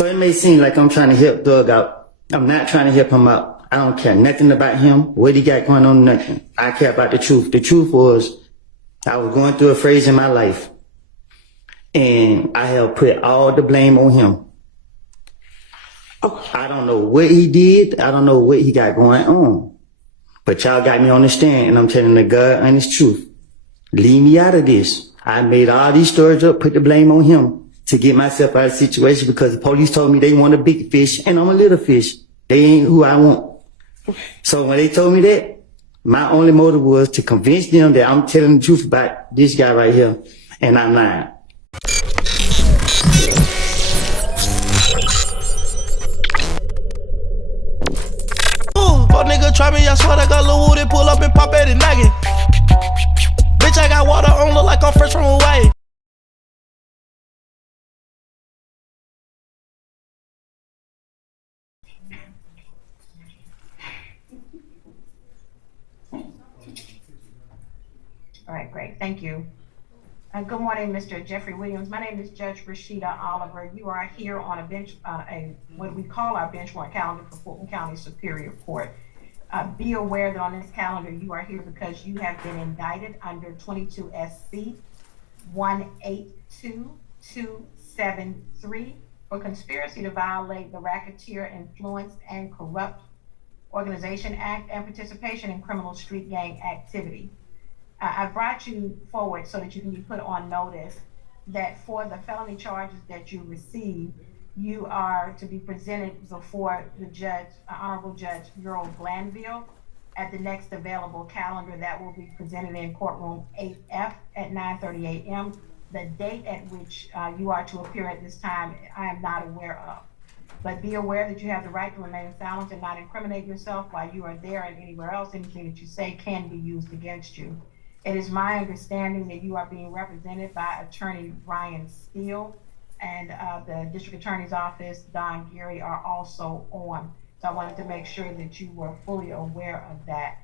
So it may seem like I'm trying to help Doug out. I'm not trying to help him out. I don't care nothing about him, what he got going on, nothing. I care about the truth. The truth was, I was going through a phase in my life, and I have put all the blame on him. I don't know what he did. I don't know what he got going on. But y'all got me on the stand, and I'm telling the God honest truth. Leave me out of this. I made all these stories up, put the blame on him to get myself out of the situation because the police told me they want a big fish, and I'm a little fish. They ain't who I want. So when they told me that, my only motive was to convince them that I'm telling the truth about this guy right here, and I'm lying. Fuck nigga try me, I swear I got Lil Woody pull up and pop at it nagging. Bitch, I got water on, look like I'm fresh from Hawaii. All right, great, thank you. Good morning, Mr. Jeffrey Williams. My name is Judge Rashida Oliver. You are here on a bench, what we call our bench warrant calendar for Fulton County Superior Court. Be aware that on this calendar, you are here because you have been indicted under 22 SC 182273 for conspiracy to violate the Racketeer Influenced and Corrupt Organization Act and participation in criminal street gang activity. I brought you forward so that you can be put on notice that for the felony charges that you received, you are to be presented before the judge, Honorable Judge Earl Glanville, at the next available calendar that will be presented in courtroom 8F at 9:30 a.m. The date at which you are to appear at this time, I am not aware of. But be aware that you have the right to remain silent and not incriminate yourself while you are there and anywhere else. Anything that you say can be used against you. It is my understanding that you are being represented by Attorney Brian Steele, and the District Attorney's Office, Don Geary, are also on. So I wanted to make sure that you were fully aware of that.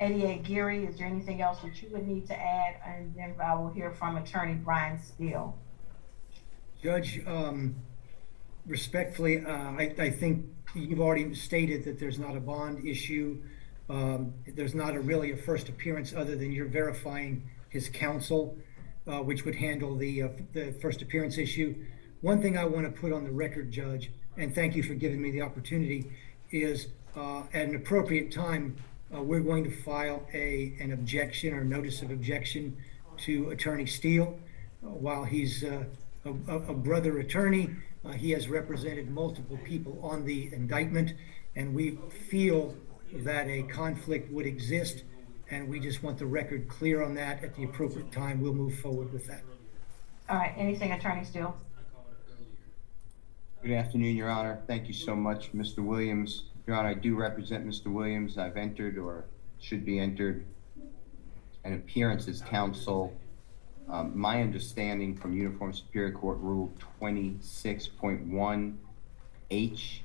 ADA Geary, is there anything else that you would need to add? And then I will hear from Attorney Brian Steele. Judge, respectfully, I think you've already stated that there's not a bond issue. There's not really a first appearance other than you're verifying his counsel, which would handle the first appearance issue. One thing I want to put on the record, Judge, and thank you for giving me the opportunity, is at an appropriate time, we're going to file an objection or notice of objection to Attorney Steele. While he's a brother attorney, he has represented multiple people on the indictment, and we feel that a conflict would exist, and we just want the record clear on that. At the appropriate time, we'll move forward with that. All right, anything, Attorney Steele? Good afternoon, Your Honor. Thank you so much, Mr. Williams. Your Honor, I do represent Mr. Williams. I've entered, or should be entered, an appearance as counsel. My understanding from Uniform Superior Court Rule 26.1H,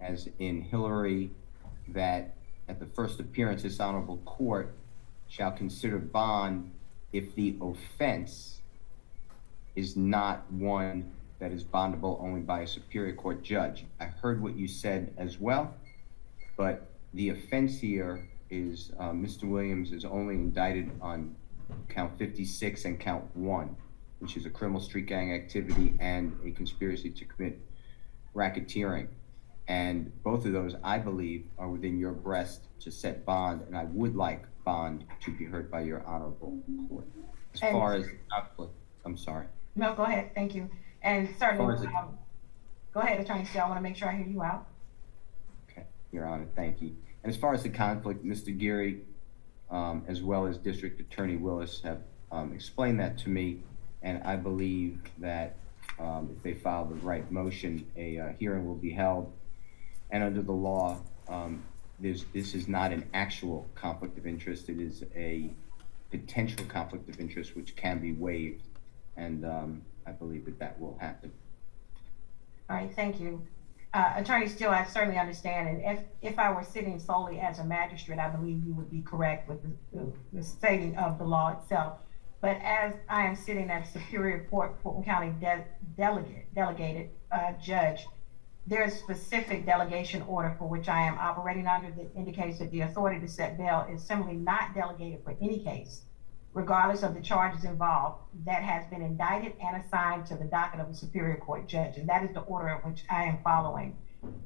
as in Hillary, that at the first appearance, this honorable court shall consider bond if the offense is not one that is bondable only by a Superior Court judge. I heard what you said as well, but the offense here is Mr. Williams is only indicted on count 56 and count 1, which is a criminal street gang activity and a conspiracy to commit racketeering. And both of those, I believe, are within your breast to set bond, and I would like bond to be heard by your honorable court. As far as conflict, I'm sorry. No, go ahead, thank you. And certainly, go ahead, Attorney Steele, I want to make sure I hear you out. Okay, Your Honor, thank you. And as far as the conflict, Mr. Geary, as well as District Attorney Willis have explained that to me, and I believe that if they file the right motion, a hearing will be held. And under the law, this is not an actual conflict of interest. It is a potential conflict of interest which can be waived, and I believe that will happen. All right, thank you. Attorney Steele, I certainly understand, and if I were sitting solely as a magistrate, I believe you would be correct with the stating of the law itself. But as I am sitting as Superior Court Fulton County delegated judge, there is specific delegation order for which I am operating under that indicates that the authority to set bail is simply not delegated for any case, regardless of the charges involved, that has been indicted and assigned to the docket of a Superior Court judge. And that is the order in which I am following.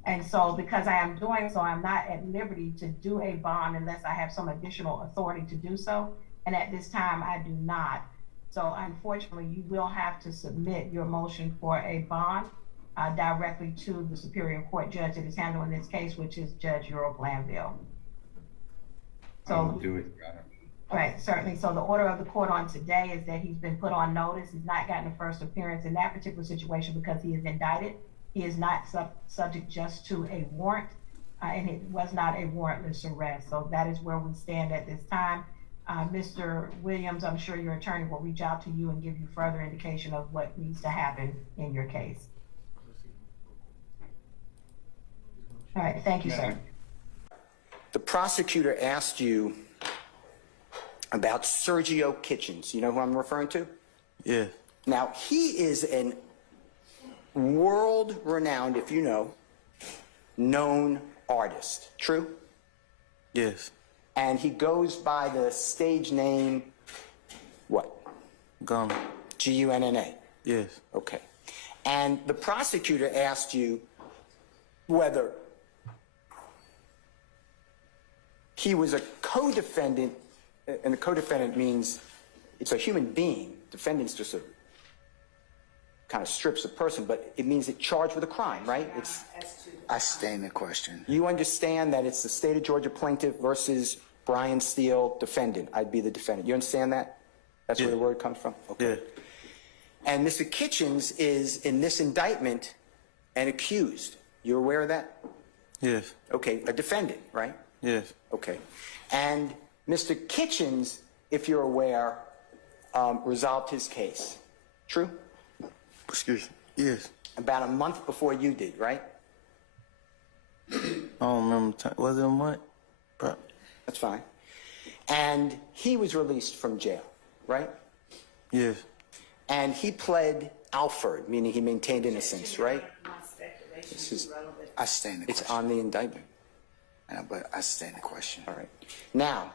And so because I am doing so, I'm not at liberty to do a bond unless I have some additional authority to do so. And at this time, I do not. So unfortunately, you will have to submit your motion for a bond directly to the Superior Court judge that is handling this case, which is Judge Earl Glanville. So I will do it, Your Honor. Right, certainly. So the order of the court on today is that he's been put on notice. He's not gotten a first appearance in that particular situation because he is indicted. He is not subject just to a warrant, and it was not a warrantless arrest. So that is where we stand at this time. Mr. Williams, I'm sure your attorney will reach out to you and give you further indication of what needs to happen in your case. All right, thank you, sir. The prosecutor asked you about Sergio Kitchens. You know who I'm referring to? Yeah. Now, he is an world-renowned, if you know, known artist. True? Yes. And he goes by the stage name, what? Gunna. G-U-N-N-A. Yes. Okay. And the prosecutor asked you whether he was a co-defendant, and a co-defendant means it's a human being. Defendant's just a kind of strips a person, but it means it's charged with a crime, right? It's. I stand the question. You understand that it's the state of Georgia plaintiff versus Brian Steele defendant. I'd be the defendant. You understand that? That's where the word comes from? Okay. Yeah. And Mr. Kitchens is, in this indictment, an accused. You're aware of that? Yes. Okay, a defendant, right? Yes. Okay. And Mr. Kitchens, if you're aware, resolved his case. True? Excuse me. Yes. About a month before you did, right? I don't remember. Was it a month? That's fine. And he was released from jail, right? Yes. And he pled Alford, meaning he maintained innocence, right? This is, I stand the it's question. on the indictment. I know, but I stand the question. All right. Now,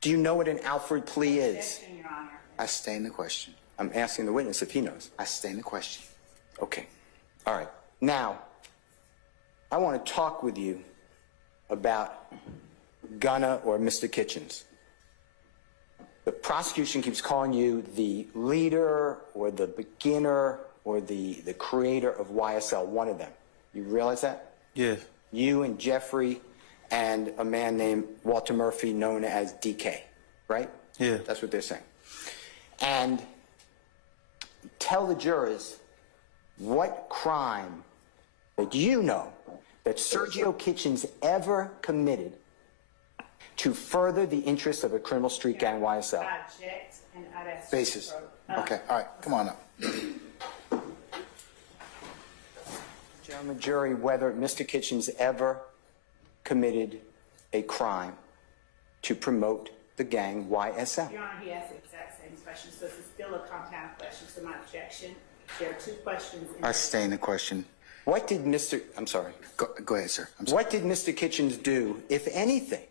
do you know what an Alford plea is? I stand the question. I'm asking the witness if he knows. I stand the question. Okay. All right. Now, I want to talk with you about Gunna or Mr. Kitchens. The prosecution keeps calling you the leader or the beginner or the creator of YSL, one of them. You realize that? Yes. You and Jeffrey and a man named Walter Murphy known as DK, right? Yeah. That's what they're saying. And tell the jurors what crime that you know that Sergio Kitchens ever committed to further the interests of a criminal street gang YSL. I object, and I'd ask. Basis. Okay, all right, come on up. Tell the jury whether Mr. Kitchens ever committed a crime to promote the gang YSL. Your Honor, he asked the exact same question, so this is still a compound question, so my objection. There are two questions. I stand the question. What did Mr. I'm sorry. Go ahead, sir. I'm sorry. What did Mr. Kitchens do, if anything,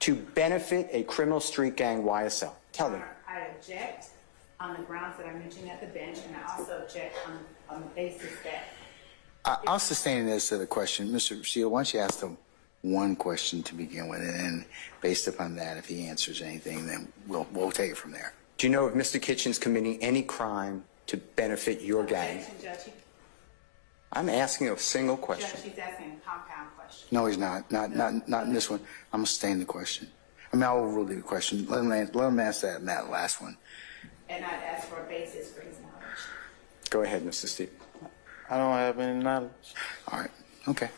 to benefit a criminal street gang YSL? Tell them. I object on the grounds that I mentioned at the bench, and I also object on the basis that. I'll sustain this to the question. Mr. Steele, why don't you ask them one question to begin with, and then based upon that, if he answers anything, then we'll take it from there. Do you know if Mr. Kitchens committing any crime to benefit your gang? Objection, Judge. I'm asking a single question. Judge, he's asking a compound question. No, he's not. Not in this one. I'm gonna stay in the question. I mean, I will rule the question. Let him ask that in that last one. And I'd ask for a basis for his knowledge. Go ahead, Mr. Steve. I don't have any knowledge. All right. Okay.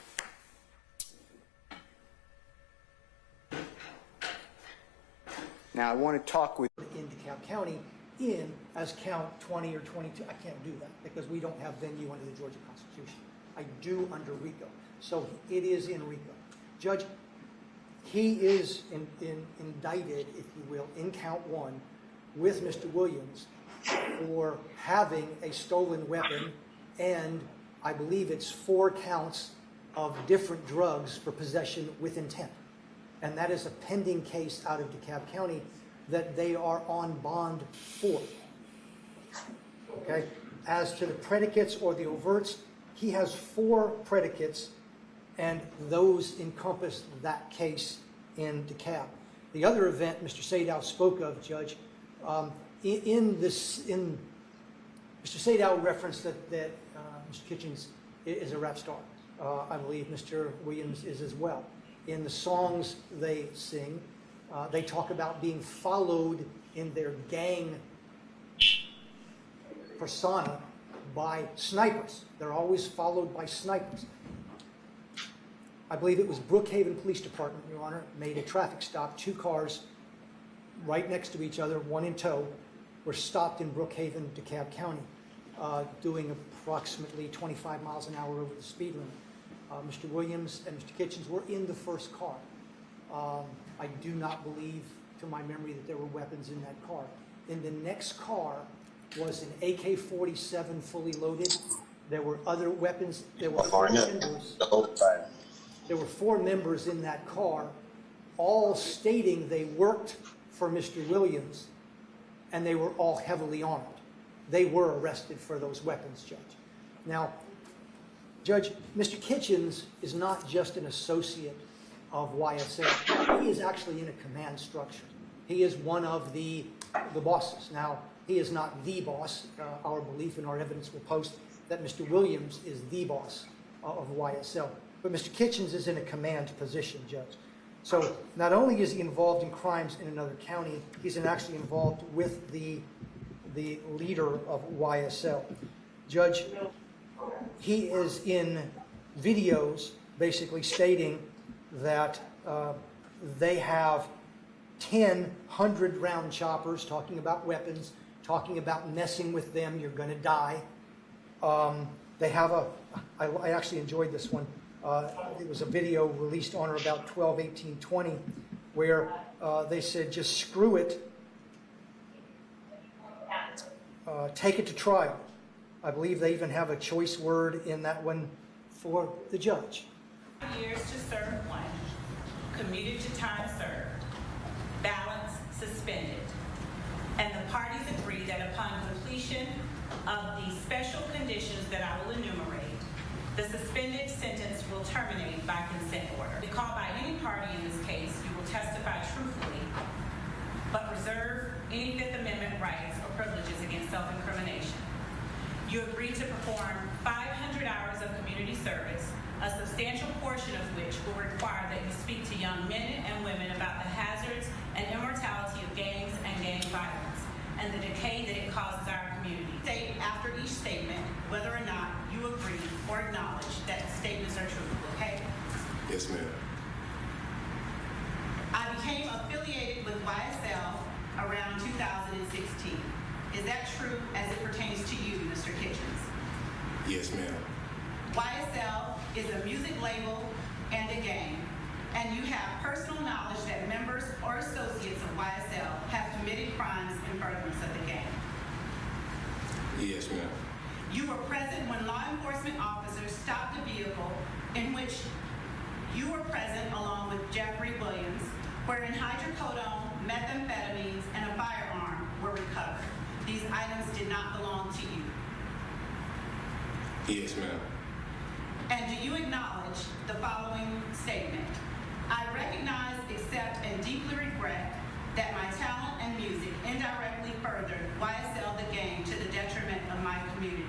Now, I want to talk with In DeKalb County in as count 20 or 22. I can't do that because we don't have venue under the Georgia Constitution. I do under RICO. So it is in RICO. Judge, he is indicted, if you will, in count 1 with Mr. Williams for having a stolen weapon, and I believe it's 4 counts of different drugs for possession with intent. And that is a pending case out of DeKalb County that they are on bond for. Okay? As to the predicates or the overts, he has 4 predicates, and those encompass that case in DeKalb. The other event Mr. Sadow spoke of, Judge, Mr. Sadow referenced that Mr. Kitchens is a rap star. I believe Mr. Williams is as well. In the songs they sing, they talk about being followed in their gang persona by snipers. They're always followed by snipers. I believe it was Brookhaven Police Department, Your Honor, made a traffic stop. 2 cars right next to each other, 1 in tow, were stopped in Brookhaven, DeKalb County, doing approximately 25 miles an hour over the speed limit. Mr. Williams and Mr. Kitchens were in the first car. I do not believe, to my memory, that there were weapons in that car. In the next car was an AK-47 fully loaded. There were other weapons. There were 4 members. There were 4 members in that car, all stating they worked for Mr. Williams, and they were all heavily armed. They were arrested for those weapons, Judge. Now, Judge, Mr. Kitchens is not just an associate of YSL. He is actually in a command structure. He is one of the bosses. Now, he is not the boss. Our belief and our evidence will post that Mr. Williams is the boss of YSL. But Mr. Kitchens is in a command position, Judge. So not only is he involved in crimes in another county, he's actually involved with the leader of YSL. Judge, he is in videos basically stating that they have 10 100-round choppers, talking about weapons, talking about messing with them, you're going to die. They have I actually enjoyed this one. It was a video released on or about 12/18/20 where they said, just screw it, take it to trial. I believe they even have a choice word in that one for the judge. Years to serve 1, commuted to time served, balance suspended. And the parties agree that upon completion of the special conditions that I will enumerate, the suspended sentence will terminate by consent order. If called by any party in this case, you will testify truthfully, but reserve any Fifth Amendment rights or privileges against self-incrimination. You agree to perform 500 hours of community service, a substantial portion of which will require that you speak to young men and women about the hazards and immortality of gangs and gang violence, and the decay that it causes our community. State after each statement whether or not you agree or acknowledge that the statements are truthful, okay? Yes, ma'am. I became affiliated with YSL around 2016. Is that true as it pertains to you, Mr. Kitchens? Yes, ma'am. YSL is a music label and a gang, and you have personal knowledge that members or associates of YSL have committed crimes in furtherance of the gang. Yes, ma'am. You were present when law enforcement officers stopped a vehicle in which you were present along with Jeffrey Williams, wherein hydrocodone, methamphetamines, and a firearm were recovered. These items did not belong to you. Yes, ma'am. And do you acknowledge the following statement? I recognize, accept, and deeply regret that my talent and music indirectly furthered YSL the gang to the detriment of my community.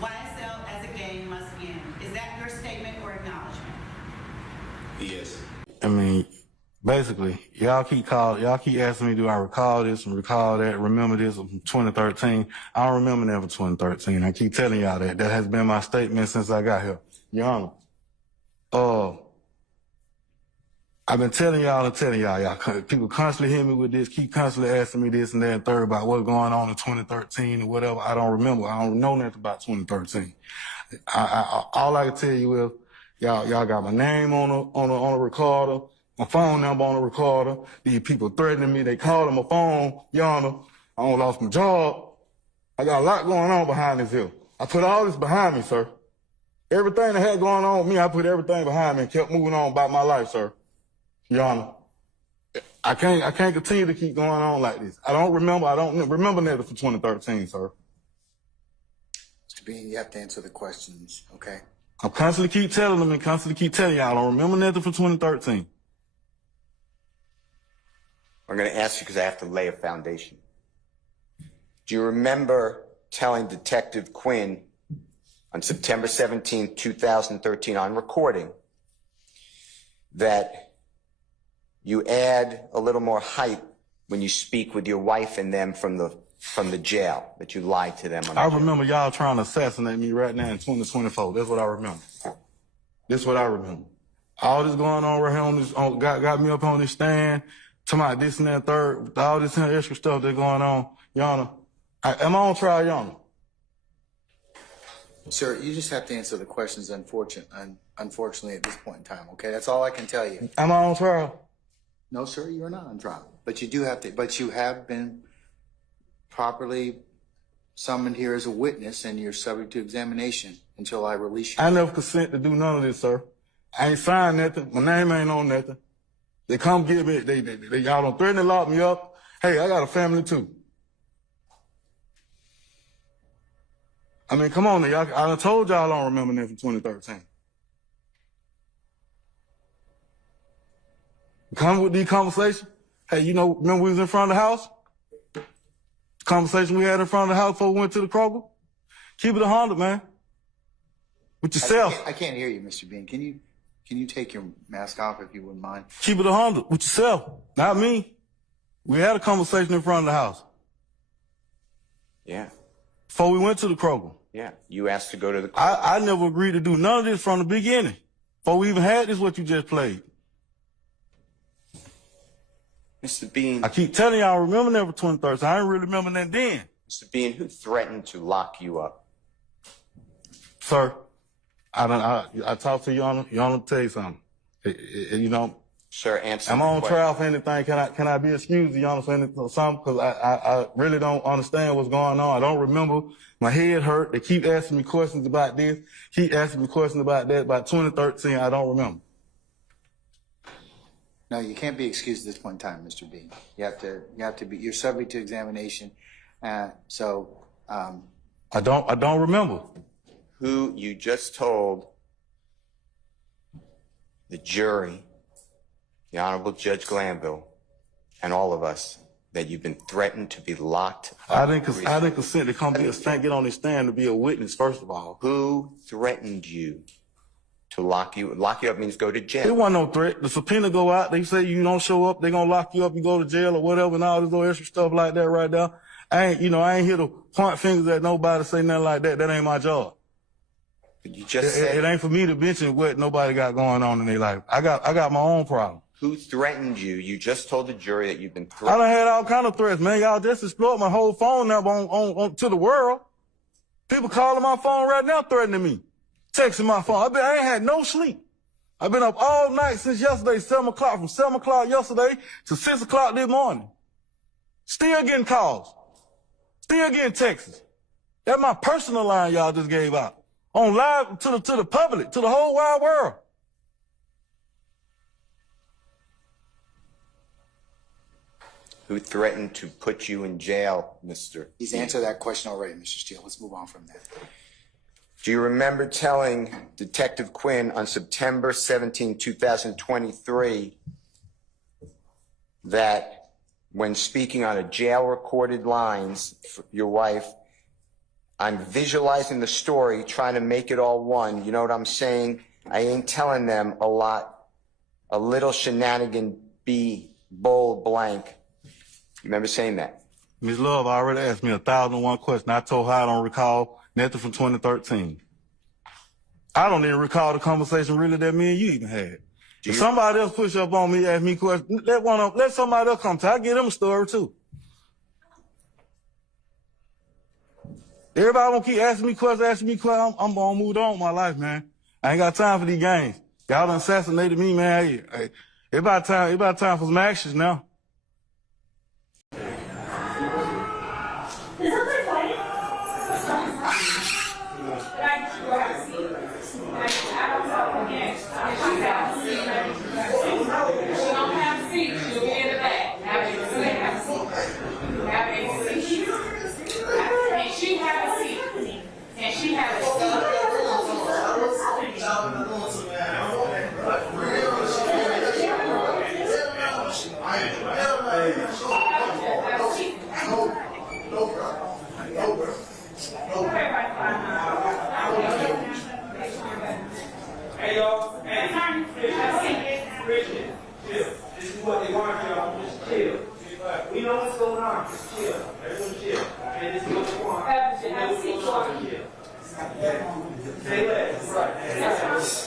YSL as a gang must end. Is that your statement or acknowledgement? Yes. I mean, basically, y'all keep asking me, do I recall this and recall that, remember this from 2013? I don't remember that from 2013. I keep telling y'all that. That has been my statement since I got here. Your Honor, I've been telling y'all, people constantly hit me with this, keep constantly asking me this and that and third about what's going on in 2013 or whatever. I don't remember. I don't know nothing about 2013. All I can tell you is, y'all got my name on a recorder. My phone number on the recorder. These people threatening me. They calling my phone. Your Honor, I done lost my job. I got a lot going on behind this here. I put all this behind me, sir. Everything that had going on with me, I put everything behind me and kept moving on about my life, sir. Your Honor, I can't continue to keep going on like this. I don't remember nothing for 2013, sir. Mr. Bean, you have to answer the questions, okay? I constantly keep telling them and constantly keep telling y'all I don't remember nothing for 2013. I'm going to ask you because I have to lay a foundation. Do you remember telling Detective Quinn on September 17, 2013, on recording, that you add a little more hype when you speak with your wife and them from the jail, that you lied to them? I remember y'all trying to assassinate me right now in 2024. That's what I remember. That's what I remember. All this going on right here on this, got me up on this stand, talking about this and that third, all this extra stuff that's going on. Your Honor, am I on trial, Your Honor? Sir, you just have to answer the questions, unfortunately, at this point in time, okay? That's all I can tell you. Am I on trial? No, sir, you're not on trial. But you have been properly summoned here as a witness, and you're subject to examination until I release you. I never consent to do none of this, sir. I ain't signed nothing. My name ain't on nothing. They come get me. Y'all don't threaten to lock me up. Hey, I got a family too. I mean, come on, y'all. I done told y'all I don't remember nothing from 2013. Come with these conversations. Hey, remember we was in front of the house? The conversation we had in front of the house before we went to the Kroger? Keep it 100, man. With yourself. I can't hear you, Mr. Bean. Can you take your mask off if you wouldn't mind? Keep it 100 with yourself, not me. We had a conversation in front of the house. Yeah. Before we went to the Kroger. Yeah. You asked to go to the Kroger. I never agreed to do none of this from the beginning. Before we even had this, what you just played. Mr. Bean. I keep telling y'all I remember that for 2013. I didn't really remember that then. Mr. Bean, who threatened to lock you up? Sir, I talked to Your Honor. Your Honor, tell you something. Sir, answer. Am I on trial for anything? Can I be excused, Your Honor, for anything? Something? Because I really don't understand what's going on. I don't remember. My head hurt. They keep asking me questions about this. Keep asking me questions about that. About 2013, I don't remember. No, you can't be excused at this point in time, Mr. Bean. You have to be. You're subject to examination. I don't remember. Who you just told the jury, the Honorable Judge Glanville, and all of us that you've been threatened to be locked up. I didn't consent to come get on this stand to be a witness, first of all. Who threatened you to lock you? Lock you up means go to jail. There wasn't no threat. The subpoena go out. They say you don't show up, they're going to lock you up, you go to jail or whatever, and all this little extra stuff like that right there. I ain't here to point fingers at nobody, say nothing like that. That ain't my job. But you just said it ain't for me to mention what nobody got going on in their life. I got my own problem. Who threatened you? You just told the jury that you've been threatened. I done had all kind of threats, man. Y'all just explored my whole phone number on to the world. People calling my phone right now threatening me. Texting my phone. I ain't had no sleep. I've been up all night since yesterday, 7 o'clock, from 7 o'clock yesterday to 6 o'clock this morning. Still getting calls. Still getting texts. That's my personal line y'all just gave out. On live to the public, to the whole wide world. Who threatened to put you in jail, Mr. He's answered that question already, Mr. Steele. Let's move on from that. Do you remember telling Detective Quinn on September 17, 2023, that when speaking on a jail-recorded lines for your wife, I'm visualizing the story, trying to make it all one. You know what I'm saying? I ain't telling them a lot. A little shenanigan, be bold blank. You remember saying that? Ms. Love already asked me 1,001 questions. I told her I don't recall nothing from 2013. I don't even recall the conversation really that me and you even had. If somebody else push up on me, ask me questions, let somebody else come to. I give them a story too. Everybody won't keep asking me questions. I'm gonna move on with my life, man. I ain't got time for these games. Y'all done assassinated me, man. It's about time for some actions now. Hey y'all, hey, Richard, chill. This is what they want y'all, just chill. We know what's going on, just chill. Everyone chill. Okay, this is what they want. Chill. Say less, right.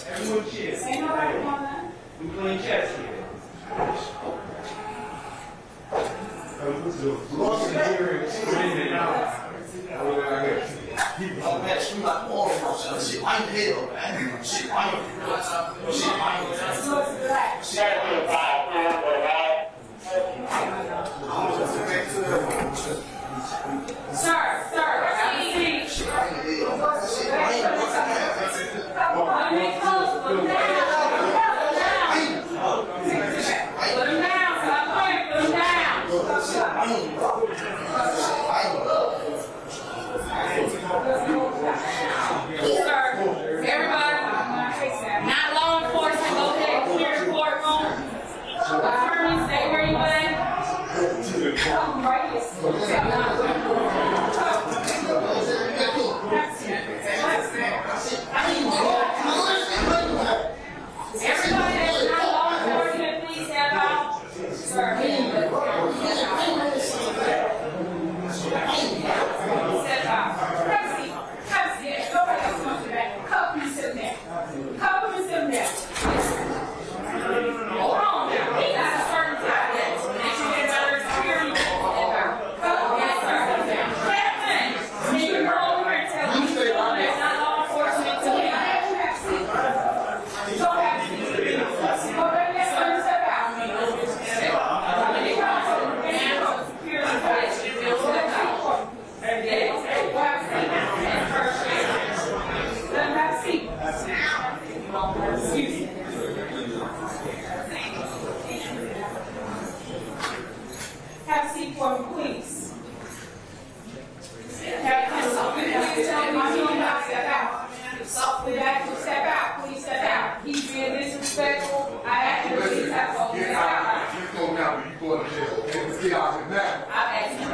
Everyone chill. We playing chess here. Oh man, she like all of us. Shit, I'm hell, man. Shit, I'm Have a seat for me, please. Softly back, step out, please step out. He's being disrespectful. I asked him to please have to step out. You go now, you go to jail. Get out of now. I asked him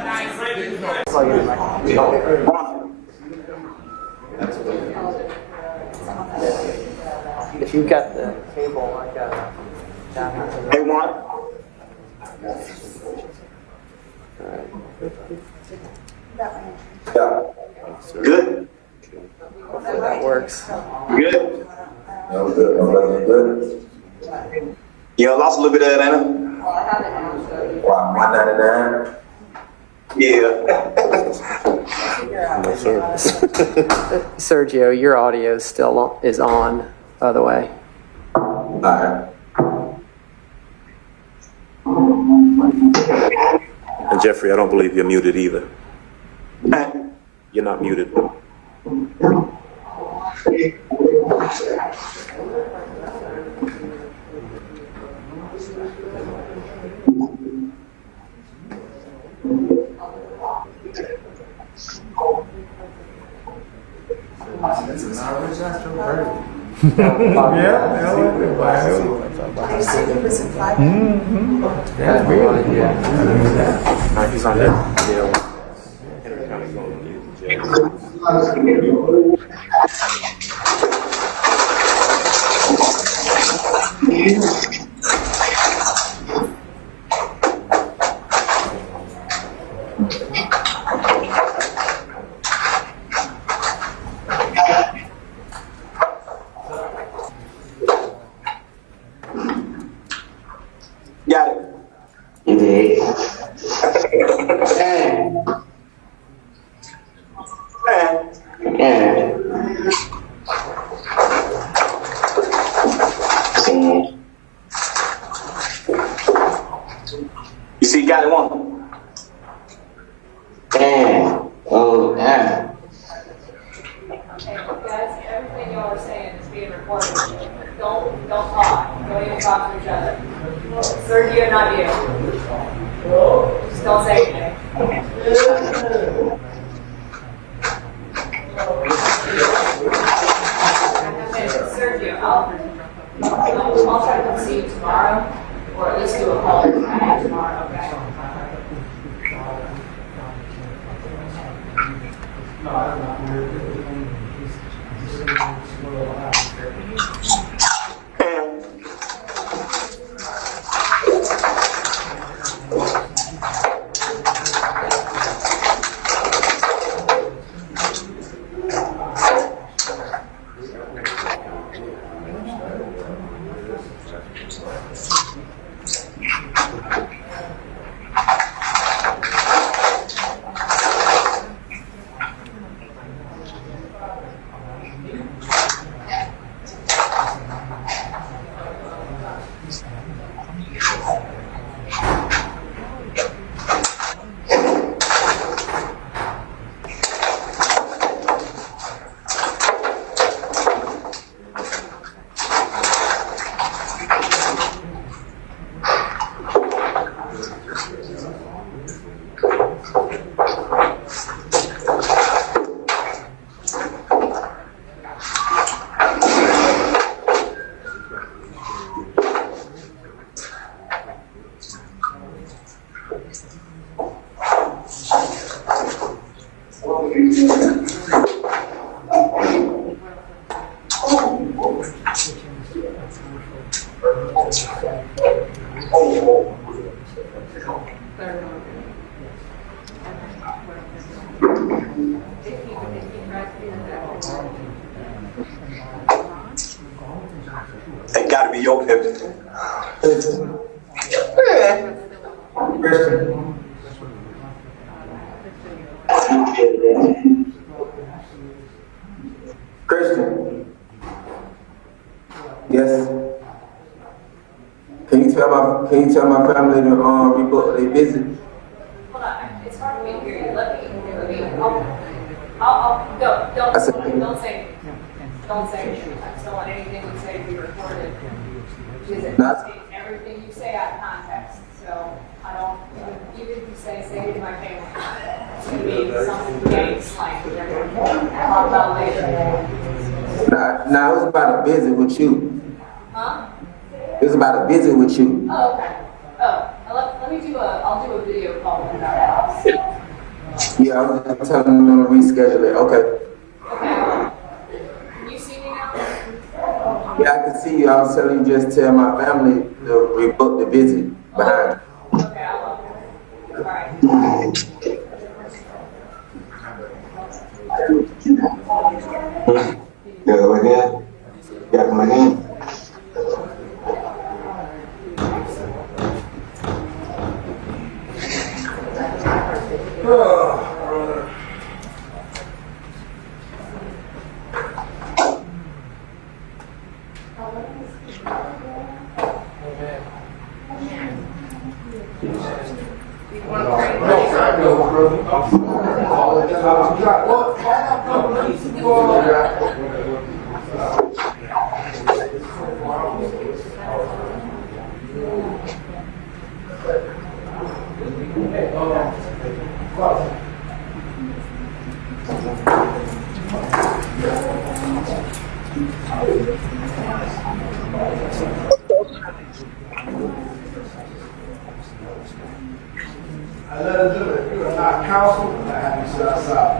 If you've got the cable, I got it down here. Hey, Juan. Yeah. Good. Hopefully that works. Good. That was good. Good. You lost a little bit of that, Anna? Well, I have it now, so. Wow, 199. Yeah. Sergio, your audio still is on, by the way. All right. And Jeffrey, I don't believe you're muted either. You're not muted. He's on that jail. Got it. Hey, guys, everything y'all are saying is being recorded. Don't talk. Don't even talk to each other. Sergio, not you. Just don't say anything. Sergio, I'll try to come see you tomorrow, or at least do a call tomorrow, okay? They gotta be your pivot. Christian. Yes. Can you tell my family to rebook their visit? Hold on, it's hard for me to hear you. Let me, don't say anything. Don't say anything. I just don't want anything you say to be recorded. Because it takes everything you say out of context. So I don't, even if you say it to my family, it's going to be something gang slang. I'll talk about later. Nah, it was about a visit with you. Huh? It was about a visit with you. Oh, okay. Let me I'll do a video call with our house. Yeah, I was just telling them to reschedule it. Okay. Okay. Can you see me now? Yeah, I can see you. I was telling you just tell my family to rebook the visit behind you. Okay, I will. All right. Yeah, go again. Yeah, come again. I let her do it. If you're not counsel, I have you sit outside.